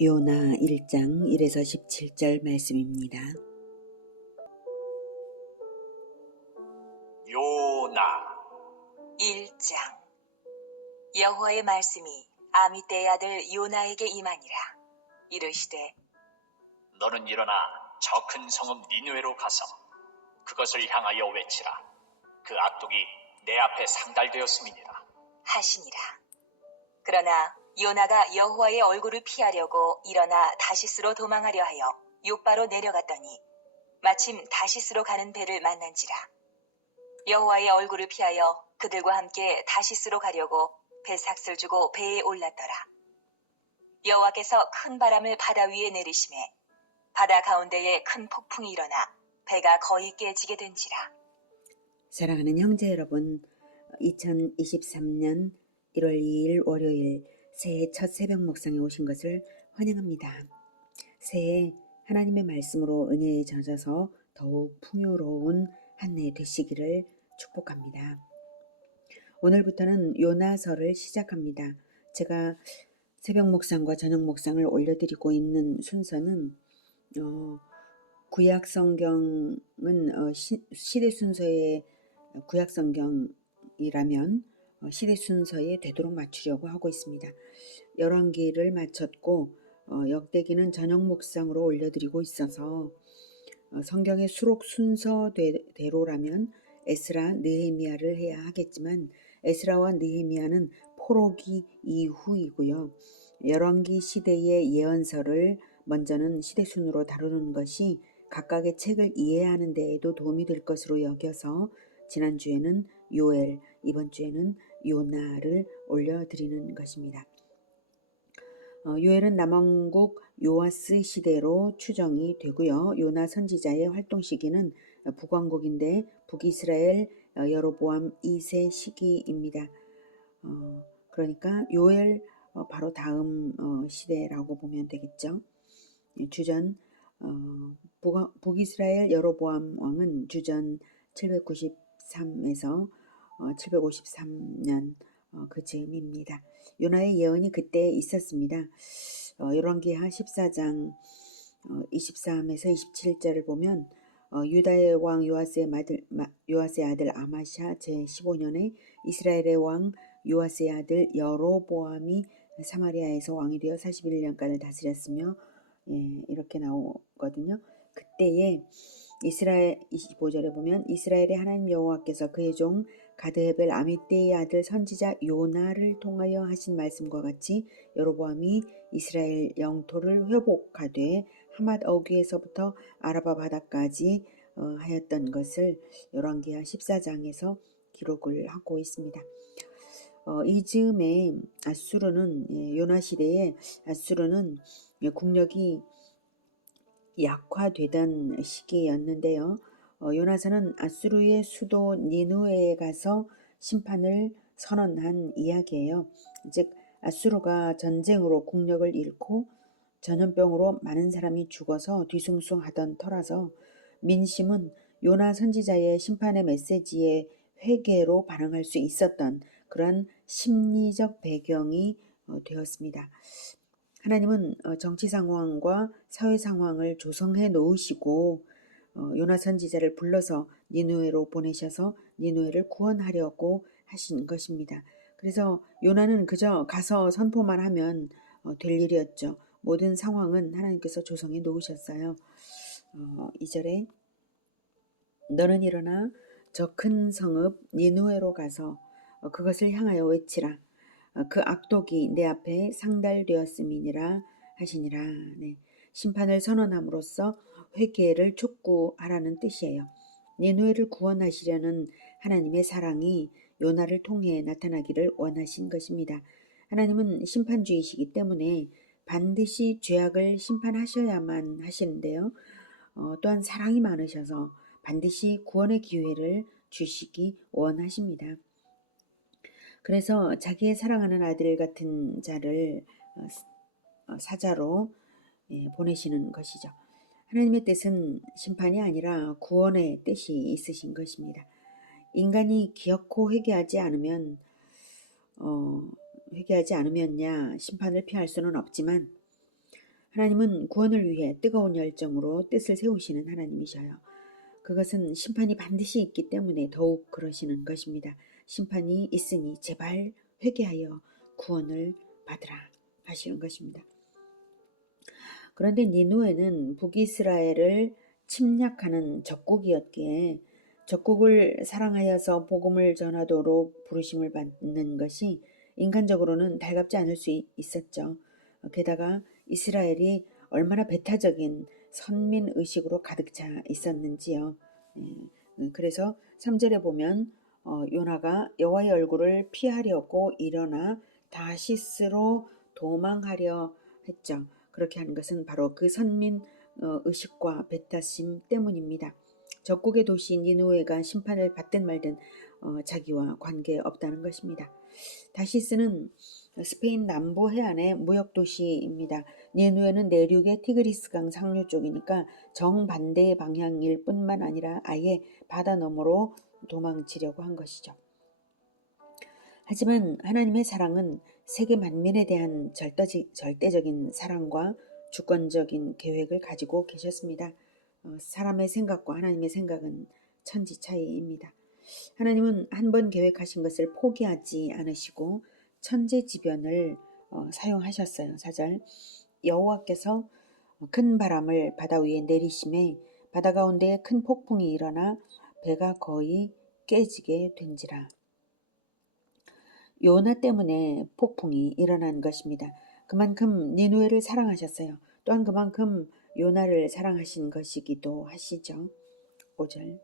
요나 1장 1에서 17절 말씀입니다. 요나 1장. 여호와의 말씀이 아미떼의 아들 요나에게 임하니라. 이르시되 너는 일어나 저 큰 성읍 니느웨로 가서 그것을 향하여 외치라. 그 악독이 내 앞에 상달되었음이니라 하시니라. 그러나 요나가 여호와의 얼굴을 피하려고 일어나 다시스로 도망하려 하여 욥바로 내려갔더니 마침 다시스로 가는 배를 만난지라. 여호와의 얼굴을 피하여 그들과 함께 다시스로 가려고 배삭을 주고 배에 올랐더라. 여호와께서 큰 바람을 바다 위에 내리시매 바다 가운데에 큰 폭풍이 일어나 배가 거의 깨지게 된지라. 사랑하는 형제 여러분, 2023년 1월 2일 월요일 새해 첫 새벽 묵상에 오신 것을 환영합니다. 새해 하나님의 말씀으로 은혜에 젖어서 더욱 풍요로운 한 해 되시기를 축복합니다. 오늘부터는 요나서를 시작합니다. 제가 새벽 묵상과 저녁 묵상을 올려드리고 있는 순서는 구약 성경은 시대 순서의 구약 성경이라면 시대 순서에 되도록 맞추려고 하고 있습니다. 열왕기를 마쳤고 역대기는 저녁 묵상으로 올려드리고 있어서 성경의 수록 순서대로라면 에스라, 느헤미야를 해야 하겠지만 에스라와 느헤미야는 포로기 이후이고요. 열왕기 시대의 예언서를 먼저는 시대순으로 다루는 것이 각각의 책을 이해하는 데에도 도움이 될 것으로 여겨서 지난주에는 요엘, 이번 주에는 요나를 올려드리는 것입니다. 요엘은 남왕국 요아스 시대로 추정이 되고요. 요나 선지자의 활동 시기는 북왕국인데 북이스라엘 여로보암 2세 시기입니다. 그러니까 요엘 바로 다음 시대라고 보면 되겠죠. 주전 북이스라엘 여로보암 왕은 주전 793에서 753년 그 즈음입니다. 요나의 예언이 그때 있었습니다. 열왕기하 14장 23에서 27절을 보면 유다의 왕 요아스의 아들 아마샤 제15년에 이스라엘의 왕 요아스의 아들 여로보암이 사마리아에서 왕이 되어 41년간을 다스렸으며 이렇게 나오거든요. 그때에 이스라엘 25절에 보면 이스라엘의 하나님 여호와께서 그의 종 가드헤벨 아미떼의 아들 선지자 요나를 통하여 하신 말씀과 같이 여로보암이 이스라엘 영토를 회복하되 하맛 어귀에서부터 아라바 바다까지 하였던 것을 열왕기하 14장에서 기록을 하고 있습니다. 이 즈음에 아수르는 요나 시대에 아수르는 국력이 약화되던 시기였는데요. 요나서는 아수르의 수도 니느웨에 가서 심판을 선언한 이야기예요. 즉 아수르가 전쟁으로 국력을 잃고 전염병으로 많은 사람이 죽어서 뒤숭숭하던 터라서 민심은 요나 선지자의 심판의 메시지에 회개로 반응할 수 있었던 그런 심리적 배경이 되었습니다. 하나님은 정치 상황과 사회 상황을 조성해 놓으시고 요나 선지자를 불러서 니느웨로 보내셔서 니느웨를 구원하려고 하신 것입니다. 그래서 요나는 그저 가서 선포만 하면 될 일이었죠. 모든 상황은 하나님께서 조성해 놓으셨어요. 2절에 너는 일어나 저 큰 성읍 니느웨로 가서 그것을 향하여 외치라. 그 악독이 내 앞에 상달되었음이니라 하시니라. 심판을 선언함으로써 회개를 촉구하라는 뜻이에요. 니느웨를 구원하시려는 하나님의 사랑이 요나를 통해 나타나기를 원하신 것입니다. 하나님은 심판주의시기 때문에 반드시 죄악을 심판하셔야만 하시는데요. 또한 사랑이 많으셔서 반드시 구원의 기회를 주시기 원하십니다. 그래서 자기의 사랑하는 아들 같은 자를 사자로 보내시는 것이죠. 하나님의 뜻은 심판이 아니라 구원의 뜻이 있으신 것입니다. 인간이 기어코 회개하지 않으면야 심판을 피할 수는 없지만 하나님은 구원을 위해 뜨거운 열정으로 뜻을 세우시는 하나님이셔요. 그것은 심판이 반드시 있기 때문에 더욱 그러시는 것입니다. 심판이 있으니 제발 회개하여 구원을 받으라 하시는 것입니다. 그런데 니누에는 북이스라엘을 침략하는 적국이었기에 적국을 사랑하여서 복음을 전하도록 부르심을 받는 것이 인간적으로는 달갑지 않을 수 있었죠. 게다가 이스라엘이 얼마나 배타적인 선민 의식으로 가득 차 있었는지요. 그래서 3절에 보면 요나가 여호와의 얼굴을 피하려고 일어나 다시스로 도망하려 했죠. 그렇게 하는 것은 바로 그 선민 의식과 배타심 때문입니다. 적국의 도시 니느웨가 심판을 받든 말든 자기와 관계없다는 것입니다. 다시스는 스페인 남부 해안의 무역도시입니다. 니느웨는 내륙의 티그리스강 상류 쪽이니까 정반대의 방향일 뿐만 아니라 아예 바다 너머로 도망치려고 한 것이죠. 하지만 하나님의 사랑은 세계 만민에 대한 절대적인 사랑과 주권적인 계획을 가지고 계셨습니다. 사람의 생각과 하나님의 생각은 천지 차이입니다. 하나님은 한 번 계획하신 것을 포기하지 않으시고 천재지변을 사용하셨어요. 4절 여호와께서 큰 바람을 바다 위에 내리심에 바다 가운데에 큰 폭풍이 일어나 배가 거의 깨지게 된지라. 요나 때문에 폭풍이 일어난 것입니다. 그만큼 니느웨를 사랑하셨어요. 또한 그만큼 요나를 사랑하신 것이기도 하시죠. 5절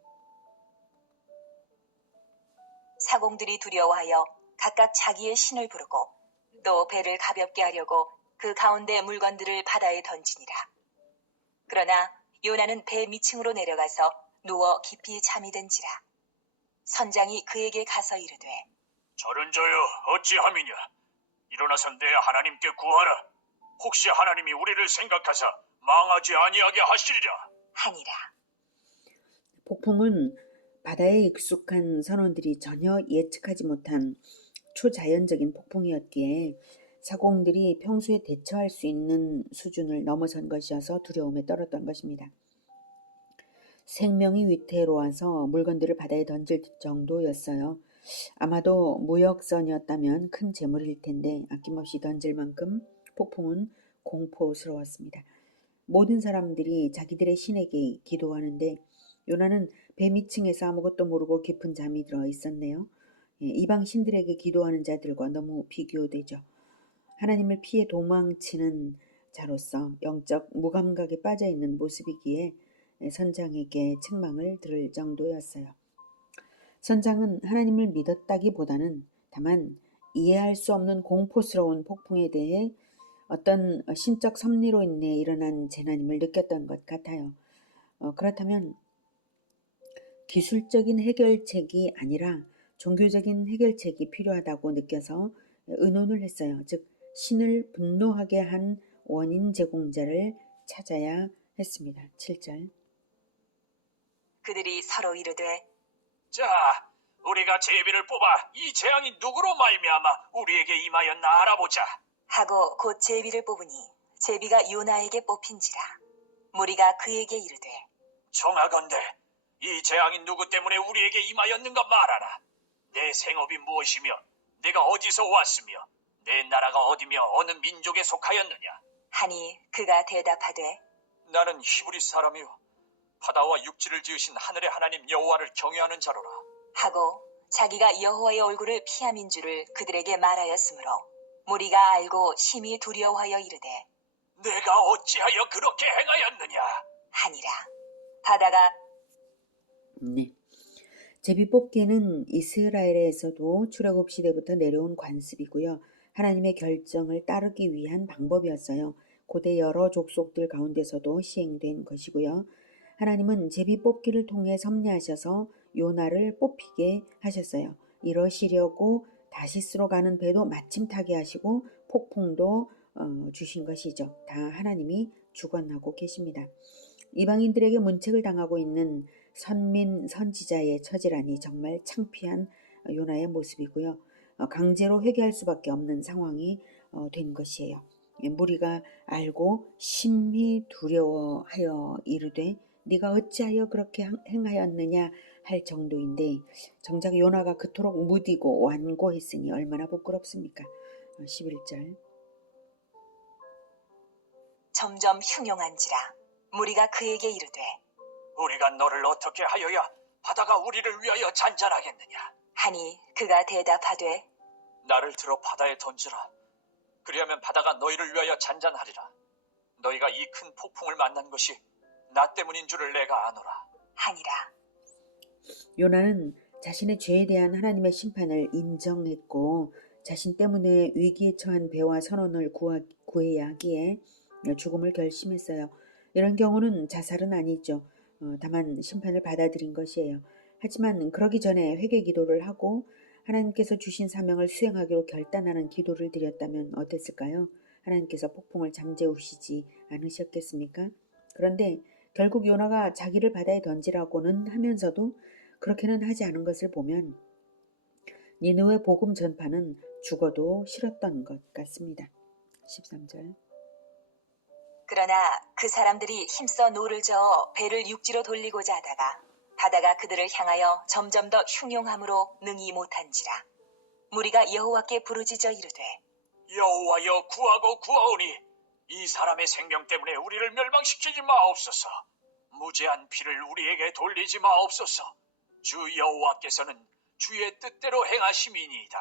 사공들이 두려워하여 각각 자기의 신을 부르고 또 배를 가볍게 하려고 그 가운데 물건들을 바다에 던지니라. 그러나 요나는 배 밑층으로 내려가서 누워 깊이 잠이 든지라. 선장이 그에게 가서 이르되 저런 저여 어찌함이냐. 일어나서 내 하나님께 구하라. 혹시 하나님이 우리를 생각하사 망하지 아니하게 하시리라 하니라. 폭풍은 바다에 익숙한 선원들이 전혀 예측하지 못한 초자연적인 폭풍이었기에 사공들이 평소에 대처할 수 있는 수준을 넘어선 것이어서 두려움에 떨었던 것입니다. 생명이 위태로워서 물건들을 바다에 던질 정도였어요. 아마도 무역선이었다면 큰 재물일 텐데 아낌없이 던질 만큼 폭풍은 공포스러웠습니다. 모든 사람들이 자기들의 신에게 기도하는데 요나는 배 밑층에서 아무것도 모르고 깊은 잠이 들어 있었네요. 이방 신들에게 기도하는 자들과 너무 비교되죠. 하나님을 피해 도망치는 자로서 영적 무감각에 빠져 있는 모습이기에 선장에게 책망을 들을 정도였어요. 선장은 하나님을 믿었다기보다는 다만 이해할 수 없는 공포스러운 폭풍에 대해 어떤 신적 섭리로 인해 일어난 재난임을 느꼈던 것 같아요. 그렇다면 기술적인 해결책이 아니라 종교적인 해결책이 필요하다고 느껴서 의논을 했어요. 즉 신을 분노하게 한 원인 제공자를 찾아야 했습니다. 7절 그들이 서로 이르되 자, 우리가 제비를 뽑아 이 재앙이 누구로 말미암아 우리에게 임하였나 알아보자. 하고 곧 제비를 뽑으니 제비가 요나에게 뽑힌지라. 무리가 그에게 이르되 청하건대 이 재앙이 누구 때문에 우리에게 임하였는가 말하라. 내 생업이 무엇이며 내가 어디서 왔으며 내 나라가 어디며 어느 민족에 속하였느냐. 하니 그가 대답하되 나는 히브리 사람이요 바다와 육지를 지으신 하늘의 하나님 여호와를 경외하는 자로라. 하고 자기가 여호와의 얼굴을 피함인 줄을 그들에게 말하였으므로 무리가 알고 심히 두려워하여 이르되 내가 어찌하여 그렇게 행하였느냐 하니라. 바다가 네. 제비뽑기는 이스라엘에서도 출애굽 시대부터 내려온 관습이고요. 하나님의 결정을 따르기 위한 방법이었어요. 고대 여러 족속들 가운데서도 시행된 것이고요. 하나님은 제비뽑기를 통해 섭리하셔서 요나를 뽑히게 하셨어요. 이러시려고 다시스로 가는 배도 마침 타게 하시고 폭풍도 주신 것이죠. 다 하나님이 주관하고 계십니다. 이방인들에게 문책을 당하고 있는 선민 선지자의 처지라니 정말 창피한 요나의 모습이고요. 강제로 회개할 수밖에 없는 상황이 된 것이에요. 무리가 알고 심히 두려워하여 이르되 네가 어찌하여 그렇게 행하였느냐 할 정도인데 정작 요나가 그토록 무디고 완고했으니 얼마나 부끄럽습니까? 11절. 점점 흉용한지라 무리가 그에게 이르되 우리가 너를 어떻게 하여야 바다가 우리를 위하여 잔잔하겠느냐? 하니 그가 대답하되 나를 들어 바다에 던지라. 그리하면 바다가 너희를 위하여 잔잔하리라. 너희가 이 큰 폭풍을 만난 것이 나 때문인 줄을 내가 아노라. 하니라. 요나는 자신의 죄에 대한 하나님의 심판을 인정했고 자신 때문에 위기에 처한 배와 선원을 구해야 하기에 죽음을 결심했어요. 이런 경우는 자살은 아니죠. 다만 심판을 받아들인 것이에요. 하지만 그러기 전에 회개 기도를 하고 하나님께서 주신 사명을 수행하기로 결단하는 기도를 드렸다면 어땠을까요? 하나님께서 폭풍을 잠재우시지 않으셨겠습니까? 그런데 결국 요나가 자기를 바다에 던지라고는 하면서도 그렇게는 하지 않은 것을 보면 니느웨 복음 전파는 죽어도 싫었던 것 같습니다. 13절. 그러나 그 사람들이 힘써 노를 저어 배를 육지로 돌리고자 하다가 바다가 그들을 향하여 점점 더 흉용함으로 능히 못한지라. 무리가 여호와께 부르짖어 이르되 여호와여 구하고 구하오니 이 사람의 생명 때문에 우리를 멸망시키지 마옵소서. 무죄한 피를 우리에게 돌리지 마옵소서. 주 여호와께서는 주의 뜻대로 행하심이니이다.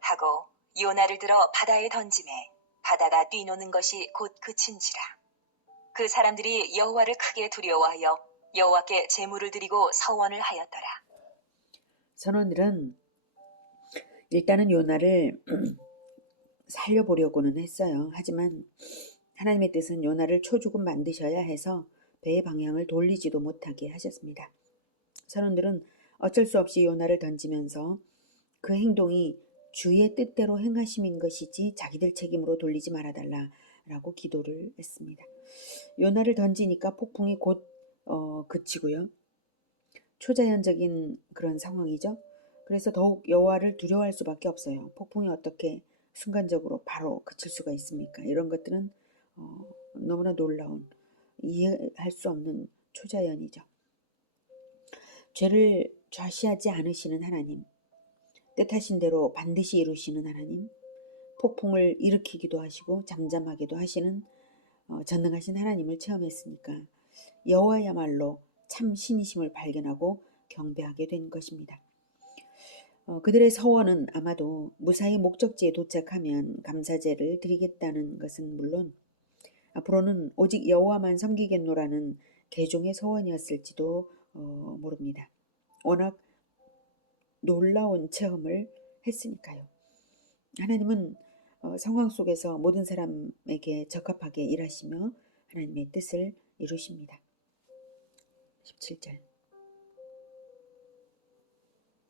하고 요나를 들어 바다에 던지매 바다가 뛰노는 것이 곧 그친지라. 그 사람들이 여호와를 크게 두려워하여 여호와께 제물을 드리고 서원을 하였더라. 선원들은 일단은 요나를 살려보려고는 했어요. 하지만 하나님의 뜻은 요나를 초죽음 만드셔야 해서 배의 방향을 돌리지도 못하게 하셨습니다. 선원들은 어쩔 수 없이 요나를 던지면서 그 행동이 주의 뜻대로 행하심인 것이지 자기들 책임으로 돌리지 말아달라라고 기도를 했습니다. 요나를 던지니까 폭풍이 곧 그치고요. 초자연적인 그런 상황이죠. 그래서 더욱 여호와를 두려워할 수밖에 없어요. 폭풍이 어떻게 순간적으로 바로 그칠 수가 있습니까? 이런 것들은 너무나 놀라운, 이해할 수 없는 초자연이죠. 죄를 좌시하지 않으시는 하나님, 뜻하신 대로 반드시 이루시는 하나님, 폭풍을 일으키기도 하시고 잠잠하게도 하시는 전능하신 하나님을 체험했으니까 여호와야말로 참 신이심을 발견하고 경배하게 된 것입니다. 그들의 서원은 아마도 무사히 목적지에 도착하면 감사제를 드리겠다는 것은 물론 앞으로는 오직 여호와만 섬기겠노라는 개종의 서원이었을지도 모릅니다. 워낙 놀라운 체험을 했으니까요. 하나님은 상황 속에서 모든 사람에게 적합하게 일하시며 하나님의 뜻을 이루십니다. 17절.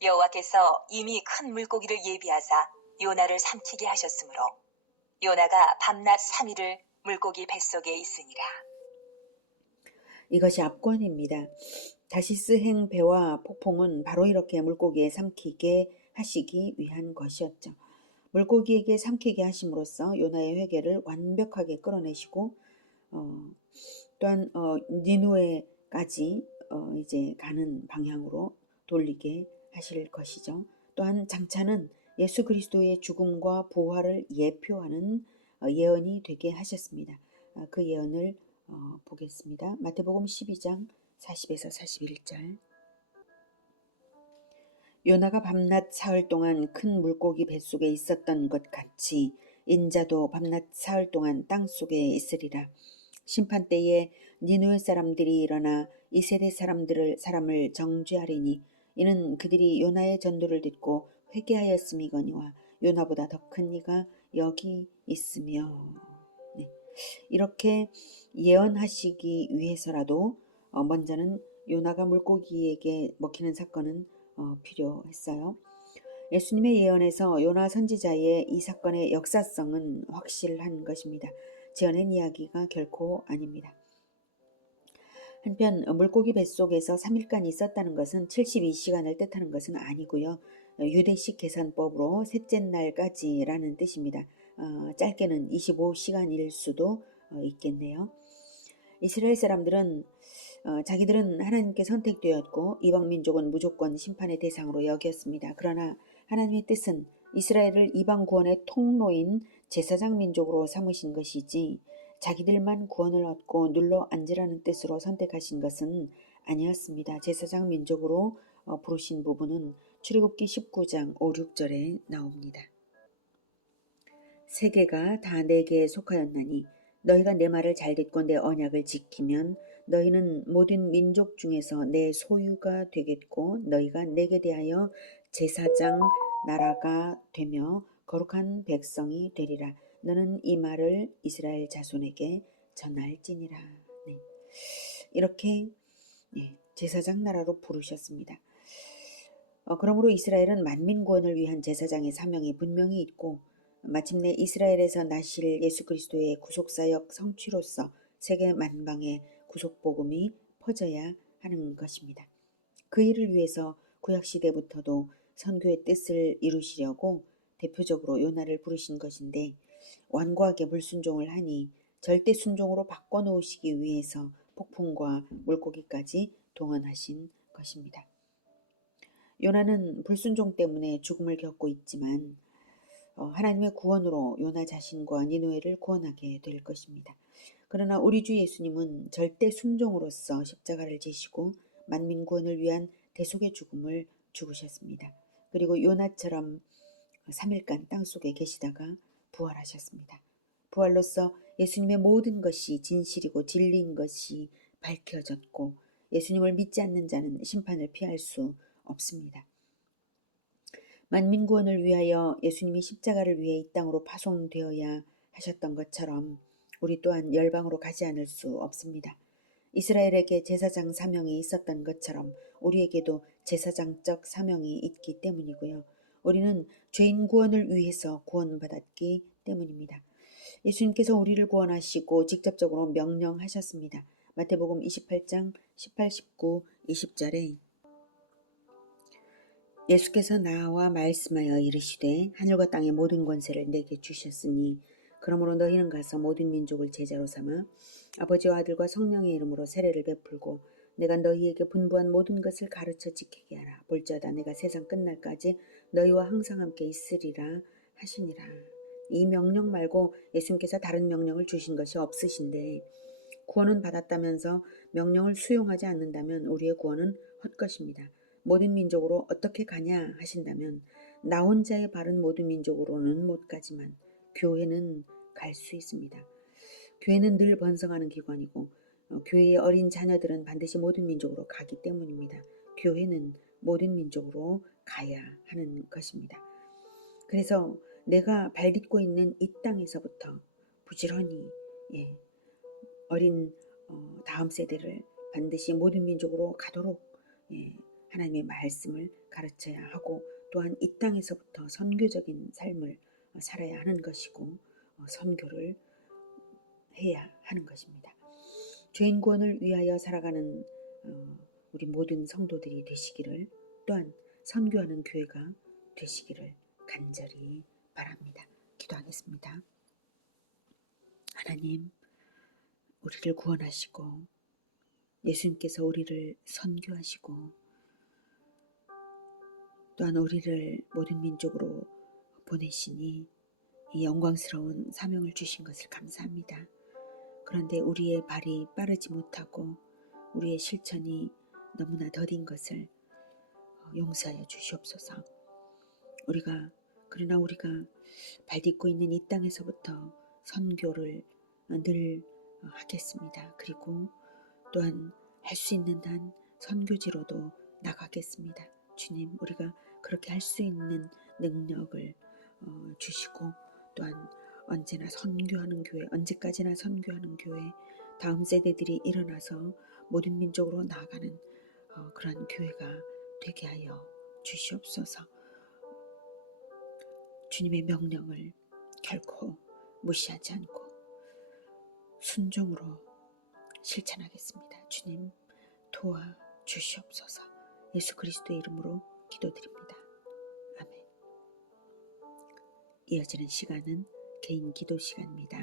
여호와께서 이미 큰 물고기를 예비하사 요나를 삼키게 하셨으므로 요나가 밤낮 3일을 물고기 뱃속에 있으니라. 이것이 압권입니다. 다시스행 배와 폭풍은 바로 이렇게 물고기에 삼키게 하시기 위한 것이었죠. 물고기에게 삼키게 하심으로써 요나의 회개를 완벽하게 끌어내시고 또한 니누에까지 이제 가는 방향으로 돌리게 하실 것이죠. 또한 장차는 예수 그리스도의 죽음과 부활을 예표하는 예언이 되게 하셨습니다. 그 예언을 보겠습니다. 마태복음 12장 40에서 41절. 요나가 밤낮 사흘 동안 큰 물고기 뱃속에 있었던 것 같이 인자도 밤낮 사흘 동안 땅속에 있으리라. 심판 때에 니느웨 사람들이 일어나 이 세대 사람을 정죄하리니 이는 그들이 요나의 전도를 듣고 회개하였음이거니와 요나보다 더 큰 이가 여기 있으며. 네. 이렇게 예언하시기 위해서라도 먼저는 요나가 물고기에게 먹히는 사건은 필요했어요. 예수님의 예언에서 요나 선지자의 이 사건의 역사성은 확실한 것입니다. 지어낸 이야기가 결코 아닙니다. 한편 물고기 뱃속에서 3일간 있었다는 것은 72시간을 뜻하는 것은 아니고요. 유대식 계산법으로 셋째 날까지라는 뜻입니다. 짧게는 25시간일 수도 있겠네요. 이스라엘 사람들은 자기들은 하나님께 선택되었고 이방 민족은 무조건 심판의 대상으로 여겼습니다. 그러나 하나님의 뜻은 이스라엘을 이방 구원의 통로인 제사장 민족으로 삼으신 것이지 자기들만 구원을 얻고 눌러 앉으라는 뜻으로 선택하신 것은 아니었습니다. 제사장 민족으로 부르신 부분은 출애굽기 19장 5, 6절에 나옵니다. 세계가 다 내게 속하였나니 너희가 내 말을 잘 듣고 내 언약을 지키면 너희는 모든 민족 중에서 내 소유가 되겠고 너희가 내게 대하여 제사장 나라가 되며 거룩한 백성이 되리라. 너는 이 말을 이스라엘 자손에게 전할지니라. 네. 이렇게 제사장 나라로 부르셨습니다. 그러므로 이스라엘은 만민 구원을 위한 제사장의 사명이 분명히 있고 마침내 이스라엘에서 나실 예수 그리스도의 구속사역 성취로서 세계 만방에 구속복음이 퍼져야 하는 것입니다. 그 일을 위해서 구약시대부터도 선교의 뜻을 이루시려고 대표적으로 요나를 부르신 것인데 완고하게 불순종을 하니 절대 순종으로 바꿔놓으시기 위해서 폭풍과 물고기까지 동원하신 것입니다. 요나는 불순종 때문에 죽음을 겪고 있지만 하나님의 구원으로 요나 자신과 니느웨를 구원하게 될 것입니다. 그러나 우리 주 예수님은 절대 순종으로서 십자가를 지시고 만민 구원을 위한 대속의 죽음을 죽으셨습니다. 그리고 요나처럼 3일간 땅속에 계시다가 부활하셨습니다. 부활로서 예수님의 모든 것이 진실이고 진리인 것이 밝혀졌고 예수님을 믿지 않는 자는 심판을 피할 수 없습니다. 만민 구원을 위하여 예수님이 십자가를 위해 이 땅으로 파송되어야 하셨던 것처럼 우리 또한 열방으로 가지 않을 수 없습니다. 이스라엘에게 제사장 사명이 있었던 것처럼 우리에게도 제사장적 사명이 있기 때문이고요. 우리는 죄인 구원을 위해서 구원받았기 때문입니다. 예수님께서 우리를 구원하시고 직접적으로 명령하셨습니다. 마태복음 28장 18, 19, 20절에 예수께서 나와 말씀하여 이르시되 하늘과 땅의 모든 권세를 내게 주셨으니 그러므로 너희는 가서 모든 민족을 제자로 삼아 아버지와 아들과 성령의 이름으로 세례를 베풀고 내가 너희에게 분부한 모든 것을 가르쳐 지키게 하라. 볼지어다 내가 세상 끝날까지 너희와 항상 함께 있으리라 하시니라. 이 명령 말고 예수님께서 다른 명령을 주신 것이 없으신데 구원은 받았다면서 명령을 수용하지 않는다면 우리의 구원은 헛것입니다. 모든 민족으로 어떻게 가냐 하신다면 나 혼자의 바른 모든 민족으로는 못 가지만 교회는 갈 수 있습니다. 교회는 늘 번성하는 기관이고 교회의 어린 자녀들은 반드시 모든 민족으로 가기 때문입니다. 교회는 모든 민족으로 가야 하는 것입니다. 그래서 내가 발딛고 있는 이 땅에서부터 부지런히 어린 다음 세대를 반드시 모든 민족으로 가도록 하나님의 말씀을 가르쳐야 하고 또한 이 땅에서부터 선교적인 삶을 살아야 하는 것이고 선교를 해야 하는 것입니다. 죄인 구원을 위하여 살아가는 우리 모든 성도들이 되시기를 또한 선교하는 교회가 되시기를 간절히 바랍니다. 기도하겠습니다. 하나님, 우리를 구원하시고 예수님께서 우리를 선교하시고 또한 우리를 모든 민족으로 보내시니 이 영광스러운 사명을 주신 것을 감사합니다. 그런데 우리의 발이 빠르지 못하고 우리의 실천이 너무나 더딘 것을 용서하여 주시옵소서. 그러나 우리가 발딛고 있는 이 땅에서부터 선교를 늘 하겠습니다. 그리고 또한 할 수 있는 한 선교지로도 나가겠습니다. 주님, 우리가 그렇게 할 수 있는 능력을 주시고 또한 언제나 선교하는 교회, 언제까지나 선교하는 교회, 다음 세대들이 일어나서 모든 민족으로 나아가는 그런 교회가 되게 하여 주시옵소서. 주님의 명령을 결코 무시하지 않고 순종으로 실천하겠습니다. 주님 도와 주시옵소서. 예수 그리스도의 이름으로 기도드립니다. 아멘. 이어지는 시간은 개인 기도 시간입니다.